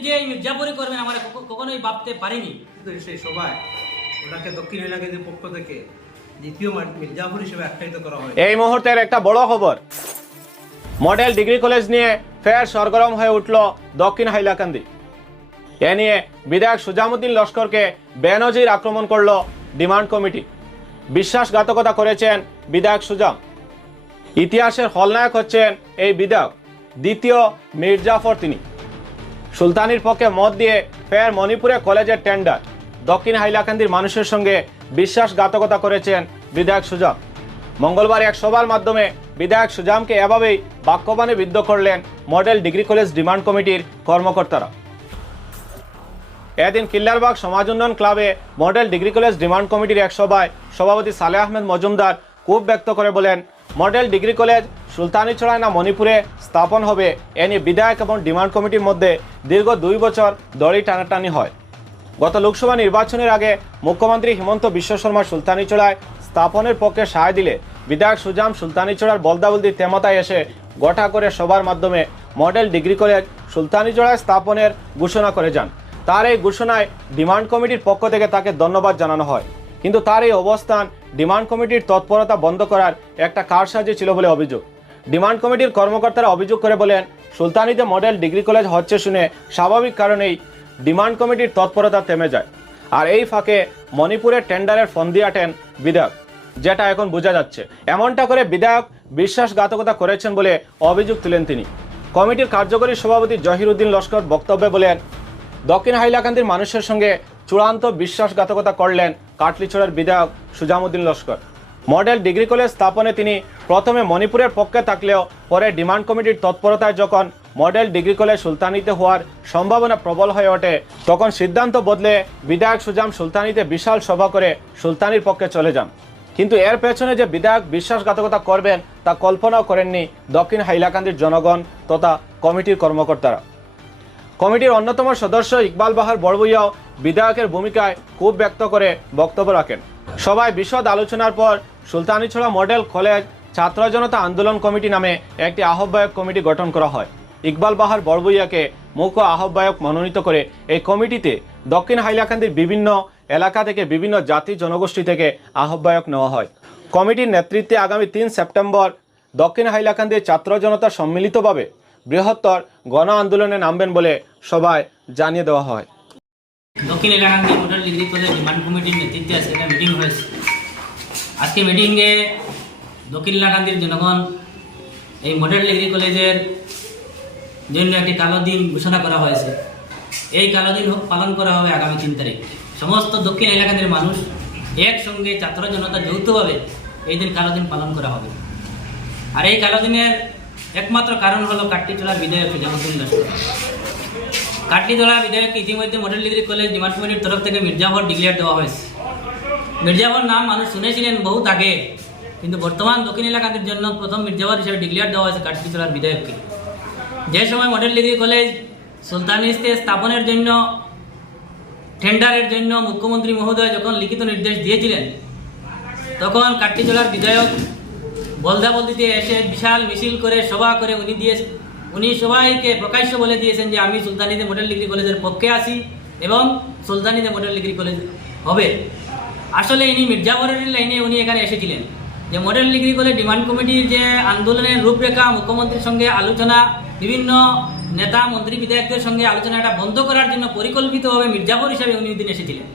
যে এই মির্জাপুরি করবেন আমরা কখনোই ভাবতে পারিনি। সেই সভায় ওনাকে দক্ষিণ এলাকাদের পক্ষ থেকে দ্বিতীয় মা- হিসেবে আখ্যায়িত করা হয় এই মুহূর্তের একটা বড় খবর। মডেল ডিগ্রি কলেজ নিয়ে ফের সরগরম হয়ে উঠল দক্ষিণ হাইলাকান্দি। এ নিয়ে বিধায়ক সুজামুদ্দিন লস্করকে বেনজির আক্রমণ করল ডিমান্ড কমিটি। বিশ্বাসঘাতকতা করেছেন বিধায়ক সুজাম। ইতিহাসের হলনায়ক হচ্ছেন এই বিধায়ক দ্বিতীয় মির্জাফর তিনি। সুলতানির পক্ষে মত দিয়ে ফের মণিপুরে কলেজের টেন্ডার দক্ষিণ হাইলাকান্দির মানুষের সঙ্গে বিশ্বাসঘাতকতা করেছেন বিধায়ক সুজাম মঙ্গলবার এক সভার মাধ্যমে বিধায়ক সুজামকে এভাবেই বাক্যবাণে বিদ্ধ করলেন মডেল ডিগ্রি কলেজ ডিমান্ড কমিটির কর্মকর্তারা। এদিন কিল্লারবাগ সমাজ উন্নয়ন ক্লাবে মডেল ডিগ্রি কলেজ ডিমান্ড কমিটির এক সভায় সভাপতি সালে আহমেদ মজুমদার ক্ষোভ ব্যক্ত করে বলেন মডেল ডিগ্রি কলেজ সুলতানিছড়ায় না মণিপুরে স্থাপন হবে। এ নিয়ে বিধায়ক এবং ডিমান্ড কমিটির মধ্যে দীর্ঘ দুই বছর দড়ি টানাটানি হয়। গত লোকসভা নির্বাচনের আগে মুখ্যমন্ত্রী হিমন্ত বিশ্ব শর্মা সুলতানিচড়ায় স্থাপনের পক্ষে সায় দিলে বিধায়ক সুজাম সুলতানিচড়ার বলদাবলদি তেমতায় এসে গঠা করে সবার মাধ্যমে মডেল ডিগ্রি কলেজ সুলতানিচড়ায় স্থাপনের ঘোষণা করে যান। তার এই ঘোষণায় ডিমান্ড কমিটির পক্ষ থেকে তাকে ধন্যবাদ জানানো হয়। কিন্তু তার এই অবস্থান ডিমান্ড কমিটির তৎপরতা বন্ধ করার একটা কারসাজি ছিল বলে অভিযোগ। ডিমান্ড কমিটির কর্মকর্তারা অভিযোগ করে বলেন, সুলতানিতে মডেল ডিগ্রি কলেজ হচ্ছে শুনে স্বাভাবিক কারণেই ডিমান্ড কমিটির তৎপরতা থেমে যায়। আর এই ফাঁকে মণিপুরের টেন্ডারের ফন্দি আটেন বিধায়ক, যেটা এখন বোঝা যাচ্ছে। এমনটা করে বিধায়ক বিশ্বাসঘাতকতা করেছেন বলে অভিযোগ তুলেন তিনি। কমিটির কার্যকরী সভাপতি জহিরুদ্দিন লস্কর বক্তব্যে বলেন, দক্ষিণ হাইলাকান্দির মানুষের সঙ্গে চূড়ান্ত বিশ্বাসঘাতকতা করলেন কাটলিছড়ার বিধায়ক Sujamuddin Laskar. Model degree college স্থাপনে তিনি প্রথমে মণিপুরের পক্ষে থাকলেও পরে ডিমান্ড কমিটির তৎপরতায় যখন মডেল ডিগ্রি কলেজ সুলতানিতে হওয়ার সম্ভাবনা প্রবল হয়ে ওঠে, তখন সিদ্ধান্ত বদলে বিধায়ক সুজাম সুলতানিতে বিশাল সভা করে সুলতানির পক্ষে চলে যান। কিন্তু এর পেছনে যে বিধায়ক বিশ্বাসঘাতকতা করবেন তা কল্পনাও করেননি দক্ষিণ হাইলাকান্দির জনগণ তথা কমিটির কর্মকর্তারা। কমিটির অন্যতম সদস্য ইকবাল বাহার বড়বুইয়াও বিধায়কের ভূমিকায় খুব ব্যক্ত করে বক্তব্য রাখেন। সবাই বিশদ আলোচনার পর সুলতানিছড়া মডেল কলেজ ছাত্র জনতা আন্দোলন কমিটি নামে একটি আহ্বায়ক কমিটি গঠন করা হয়। ইকবাল বাহার বড়বুইয়াকে মুখ্য আহ্বায়ক মনোনীত করে এই কমিটিতে দক্ষিণ হাইলাকান্দির বিভিন্ন এলাকা থেকে বিভিন্ন জাতি জনগোষ্ঠী থেকে আহ্বায়ক নেওয়া হয়। কমিটির নেতৃত্বে আগামী তিন সেপ্টেম্বর দক্ষিণ হাইলাকান্দির ছাত্র জনতা সম্মিলিতভাবে বৃহত্তর গণ আন্দোলনে নামবেন বলে সবাই জানিয়ে দেওয়া হয়। দক্ষিণ Elakandi model degree college demand কমিটির নেতৃত্বে আজকে একটা মিটিং হয়েছে। আজকে মিটিংয়ে দক্ষিণ এলাকান্দির জনগণ এই মডেল ডিগ্রি কলেজের জন্য একটি কালো দিন ঘোষণা করা হয়েছে। এই কালো দিন পালন করা হবে আগামী তিন তারিখ। সমস্ত দক্ষিণ এলাকাদের মানুষ একসঙ্গে ছাত্র জনতা যৌথভাবে এই দিন কালো দিন পালন করা হবে। আর এই কালো দিনের একমাত্র কারণ হলো কাট্টিচড়ার বিধায়ক জামুদ্দিন লস্কর কাটলিতলা বিধায়ককে ইতিমধ্যে মডেল ডিগ্রি কলেজ ডিমান্ড কমিটির তরফ থেকে মির্জাফর ডিক্লেয়ার দেওয়া হয়েছে। মির্জাফর নাম মানুষ শুনেছিলেন বহুত আগে, কিন্তু বর্তমান দক্ষিণ এলাকাদের জন্য প্রথম মির্জাফর হিসেবে ডিক্লেয়ার দেওয়া হয়েছে কাটলিতলার বিধায়ককে। যে সময় মডেল ডিগ্রি কলেজ সুলতানিস্তে স্থাপনের জন্য, টেন্ডারের জন্য মুখ্যমন্ত্রী মহোদয় যখন লিখিত নির্দেশ দিয়েছিলেন, তখন কাট্টিজলার বিধায়ক বলদাবলদিতে এসে বিশাল মিছিল করে সভা করে উনি দিয়ে উনি সবাইকে প্রকাশ্য বলে দিয়েছেন যে আমি সুলতানিতে মডেল ডিগ্রি কলেজের পক্ষে আছি এবং সুলতানিতে মডেল ডিগ্রি কলেজ হবে। আসলে ইনি মির্জাফরের লাইনে উনি এখানে এসেছিলেন। যে মডেল ডিগ্রি কলেজ ডিমান্ড কমিটির যে আন্দোলনের রূপরেখা, মুখ্যমন্ত্রীর সঙ্গে আলোচনা, বিভিন্ন নেতা, মন্ত্রী, বিধায়কদের সঙ্গে আলোচনাটা বন্ধ করার জন্য পরিকল্পিতভাবে মির্জাফর হিসাবে উনি দিন এসেছিলেন।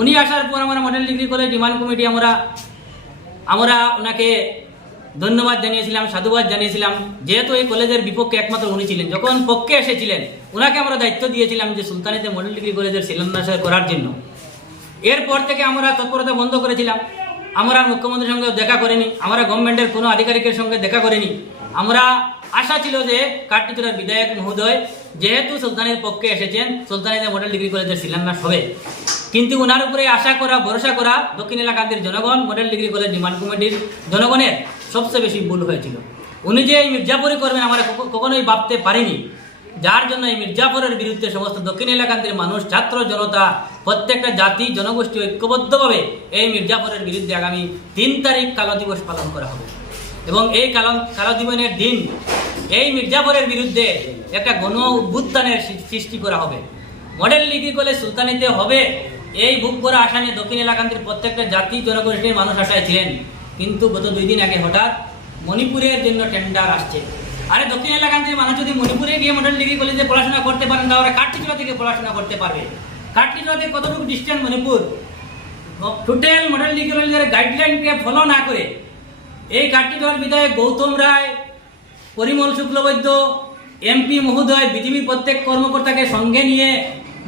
উনি আসার পর আমরা model degree college demand committee আমরা আমরা ওনাকে ধন্যবাদ জানিয়েছিলাম, সাধুবাদ জানিয়েছিলাম। যেহেতু এই কলেজের বিপক্ষে একমাত্র উনি ছিলেন, যখন পক্ষে এসেছিলেন ওনাকে আমরা দায়িত্ব দিয়েছিলাম যে সুলতানিতে মডেল ডিগ্রি কলেজের শিলান্যাস করার জন্য। এরপর থেকে আমরা তৎপরতা বন্ধ করেছিলাম। আমরা মুখ্যমন্ত্রীর সঙ্গে দেখা করিনি, আমরা গভর্নমেন্টের কোনো আধিকারিকের সঙ্গে দেখা করিনি। আমরা আশা ছিল যে কাটটিচুরার বিধায়ক মহোদয় যেহেতু সুলতানের পক্ষে এসেছেন, সুলতানিতে মডেল ডিগ্রি কলেজের শিলান্যাস হবে। কিন্তু ওনার উপরে আশা করা, ভরসা করা দক্ষিণ এলাকাদের জনগণ মডেল ডিগ্রি কলেজ ডিমান্ড কমিটির জনগণের সবচেয়ে বেশি ভুল হয়েছিল। উনি যে এই মির্জাপুরি করবেন আমরা কখনোই ভাবতে পারিনি। যার জন্য এই মির্জাপুরের বিরুদ্ধে সমস্ত দক্ষিণ এলাকাদের মানুষ, ছাত্র জনতা, প্রত্যেকটা জাতি, জনগোষ্ঠী ঐক্যবদ্ধভাবে এই মির্জাপুরের বিরুদ্ধে আগামী তিন তারিখ কালো দিবস পালন করা হবে। এবং এই কালো কালো দিবসের দিন এই মির্জাপুরের বিরুদ্ধে একটা গণ উদ্যানের সৃষ্টি করা হবে। মডেল ডিগ্রি কলেজ সুলতানিতে হবে। এই বুক করা আশা নিয়ে দক্ষিণ এলাকান্তের প্রত্যেকটা জাতি জনগোষ্ঠীর মানুষ আশায় ছিলেন। কিন্তু গত দুই দিন আগে হঠাৎ মণিপুরের জন্য টেন্ডার আসছে। আরে দক্ষিণ এলাকান্তের মানুষ যদি মণিপুরে গিয়ে মডেল ডিগ্রি কলেজে পড়াশোনা করতে পারেন, তাহলে কাঠটিচুরা থেকে পড়াশোনা করতে পারবে। কাঠটিচুরা থেকে কতটুকু distance Manipur? Total model degree কলেজের গাইডলাইনকে ফলো না করে এই কাঠটিচুরার বিধায়ক গৌতম রায়, পরিমল শুক্লবৈদ্য এমপি মহোদয় বিজেপির প্রত্যেক কর্মকর্তাকে সঙ্গে নিয়ে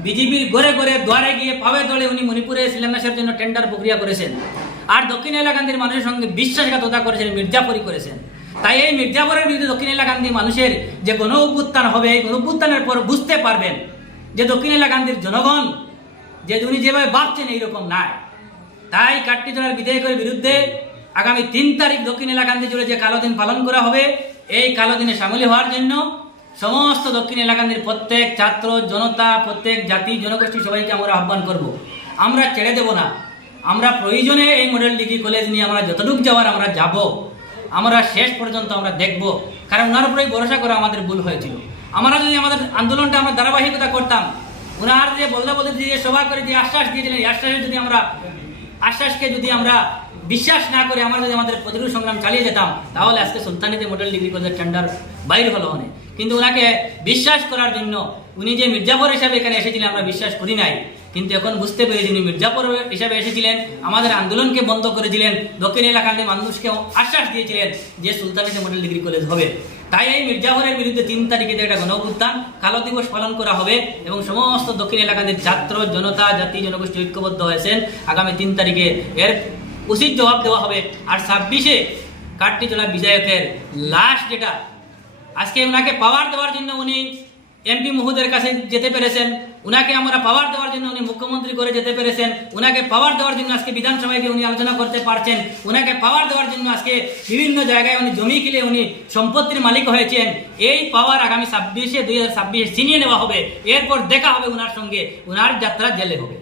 বিজেপির ঘরে ঘরে দ্বারে গিয়ে পাবে দলে উনি মণিপুরে শিলান্যাসের জন্য টেন্ডার প্রক্রিয়া করেছেন। আর দক্ষিণ এলাকান্দির মানুষের সঙ্গে বিশ্বাসঘাততা করেছেন মির্জাপুরি করেছেন। তাই এই মির্জাপুরের বিরুদ্ধে দক্ষিণ এলাকান্দির মানুষের যে গণ অভ্যুত্থান হবে, এই গণ অভ্যুত্থানের পর বুঝতে পারবেন যে দক্ষিণ এলাকান্দির জনগণ যে উনি যেভাবে ভাবছেন এইরকম নাই তাই কাটটি জেলার বিধায়কের বিরুদ্ধে আগামী তিন তারিখ দক্ষিণ এলাকান্দি জুড়ে যে কালো দিন পালন করা হবে, এই কালো দিনে সামিল হওয়ার জন্য সমস্ত দক্ষিণ এলাকান্দির প্রত্যেক ছাত্র, জনতা, প্রত্যেক জাতি, জনগোষ্ঠী সবাইকে আমরা আহ্বান করব। আমরা ছেড়ে দেব না। আমরা প্রয়োজনে এই মডেল ডিগ্রি কলেজ নিয়ে আমরা যতটুকু যাওয়ার আমরা যাব। আমরা শেষ পর্যন্ত আমরা দেখব। কারণ ওনার উপরেই ভরসা করে আমাদের ভুল হয়েছিল। আমরা যদি আমাদের আন্দোলনটা আমরা ধারাবাহিকতা করতাম, ওনার যে বলতে বলতে যে সভা করে যে আশ্বাস দিয়েছিলেন আশ্বাসে যদি আমরা আশ্বাসকে যদি আমরা বিশ্বাস না করে আমরা যদি আমাদের প্রতিরোধ সংগ্রাম চালিয়ে যেতাম, তাহলে আজকে সুলতানিতে মডেল ডিগ্রি কলেজের টেন্ডার বাইর হলো অনেক। কিন্তু ওনাকে বিশ্বাস করার জন্য উনি যে মির্জাপুর হিসাবে এখানে এসেছিলেন, আমরা বিশ্বাস করি নাই। কিন্তু এখন বুঝতে পেরেছি উনি মির্জাপুর হিসাবে এসেছিলেন, আমাদের আন্দোলনকে বন্ধ করেছিলেন দক্ষিণ এলাকার মানুষকে আশ্বাস দিয়েছিলেন যে সুলতানিতে মডেল ডিগ্রি কলেজ হবে। তাই এই মির্জাপুরের বিরুদ্ধে তিন তারিখে একটা গণঅভ্যুত্থান কালো দিবস পালন করা হবে এবং সমস্ত দক্ষিণ এলাকাদের ছাত্র, জনতা, জাতি, জনগোষ্ঠী ঐক্যবদ্ধ হয়েছেন। আগামী তিন তারিখে এর উচিত জবাব দেওয়া হবে। আর ছাব্বিশে কাটটিচলা বিধায়কের লাশ যেটা, আজকে ওনাকে পাওয়ার দেওয়ার জন্য উনি এমপি মহোদয়ের কাছে যেতে পেরেছেন, উনাকে আমরা পাওয়ার দেওয়ার জন্য উনি মুখ্যমন্ত্রী করে যেতে পেরেছেন, উনাকে পাওয়ার দেওয়ার জন্য আজকে বিধানসভায় উনি আলোচনা করতে পারছেন, উনাকে পাওয়ার দেওয়ার জন্য আজকে বিভিন্ন জায়গায় উনি জমি কিনে উনি সম্পত্তির মালিক হয়েছেন, এই পাওয়ার আগামী ছাব্বিশে, দুই হাজার ছাব্বিশে ছিনিয়ে নেওয়া হবে। এরপর দেখা হবে উনার সঙ্গে, উনার যাত্রা জেলে হবে।